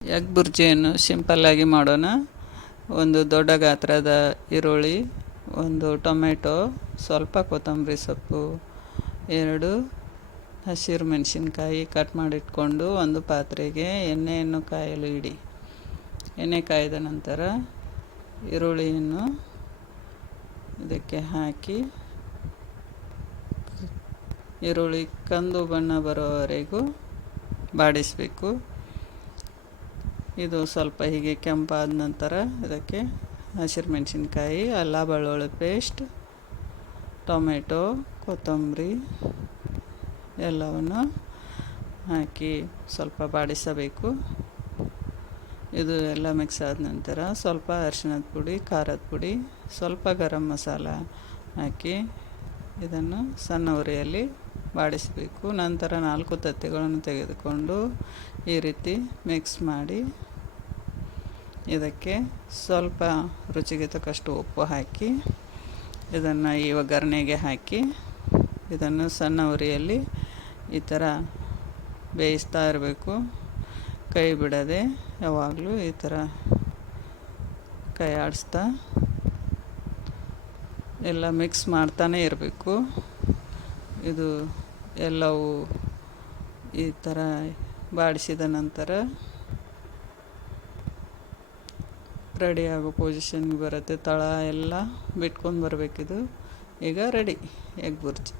Egg ಬುರ್ಜಿಯನ್ನು ಸಿಂಪಲ್ಲಾಗಿ ಮಾಡೋಣ. ಒಂದು ದೊಡ್ಡ ಗಾತ್ರದ ಈರುಳ್ಳಿ, ಒಂದು ಟೊಮೆಟೊ, ಸ್ವಲ್ಪ ಕೊತ್ತಂಬರಿ ಸೊಪ್ಪು, 2 ಹಸಿರು ಮೆಣಸಿನ್ಕಾಯಿ ಕಟ್ ಮಾಡಿಟ್ಕೊಂಡು ಒಂದು ಪಾತ್ರೆಗೆ ಎಣ್ಣೆಯನ್ನು ಕಾಯಲು ಇಡಿ. ಎಣ್ಣೆ ಕಾಯ್ದ ನಂತರ ಈರುಳ್ಳಿಯನ್ನು ಇದಕ್ಕೆ ಹಾಕಿ ಈರುಳ್ಳಿ ಕಂದು ಬಣ್ಣ ಬರೋವರೆಗೂ ಬಾಡಿಸಬೇಕು. ಇದು ಸ್ವಲ್ಪ ಹೀಗೆ ಕೆಂಪಾದ ನಂತರ ಇದಕ್ಕೆ ಹಸಿರು ಮೆಣಸಿನ್ಕಾಯಿ, ಅಲ್ಲ ಬೆಳ್ಳುಳ್ಳಿ ಪೇಸ್ಟ್, ಟೊಮೆಟೊ, ಕೊತ್ತಂಬರಿ ಎಲ್ಲವನ್ನು ಹಾಕಿ ಸ್ವಲ್ಪ ಬಾಡಿಸಬೇಕು. ಇದು ಎಲ್ಲ ಮಿಕ್ಸ್ ಆದ ನಂತರ ಸ್ವಲ್ಪ ಅರಿಶಿಣದ ಪುಡಿ, ಖಾರದ ಪುಡಿ, ಸ್ವಲ್ಪ ಗರಂ ಮಸಾಲ ಹಾಕಿ ಇದನ್ನು ಸಣ್ಣ ಉರಿಯಲ್ಲಿ ಬಾಡಿಸಬೇಕು. ನಂತರ 4 ತತ್ತೆಗಳನ್ನು ತೆಗೆದುಕೊಂಡು ಈ ರೀತಿ ಮಿಕ್ಸ್ ಮಾಡಿ ಇದಕ್ಕೆ ಸ್ವಲ್ಪ ರುಚಿಗೆ ತಕ್ಕಷ್ಟು ಉಪ್ಪು ಹಾಕಿ ಇದನ್ನು ಈ ಒಗ್ಗರಣೆಗೆ ಹಾಕಿ ಇದನ್ನು ಸಣ್ಣ ಉರಿಯಲ್ಲಿ ಈ ಥರ ಬೇಯಿಸ್ತಾ ಇರಬೇಕು. ಕೈ ಬಿಡದೆ ಯಾವಾಗಲೂ ಈ ಥರ ಕೈ ಆಡಿಸ್ತಾ ಎಲ್ಲ ಮಿಕ್ಸ್ ಮಾಡ್ತಾನೆ ಇರಬೇಕು. ಇದು ಎಲ್ಲವೂ ಈ ಥರ ಬಾಡಿಸಿದ ನಂತರ ರೆಡಿ ಆಗೋ ಪೊಸಿಷನ್ಗೆ ಬರುತ್ತೆ. ತಳ ಎಲ್ಲ ಬಿಟ್ಕೊಂಡು ಬರಬೇಕಿದು. ಈಗ ರೆಡಿ ಎಗ್ ಬುರ್ಜಿ.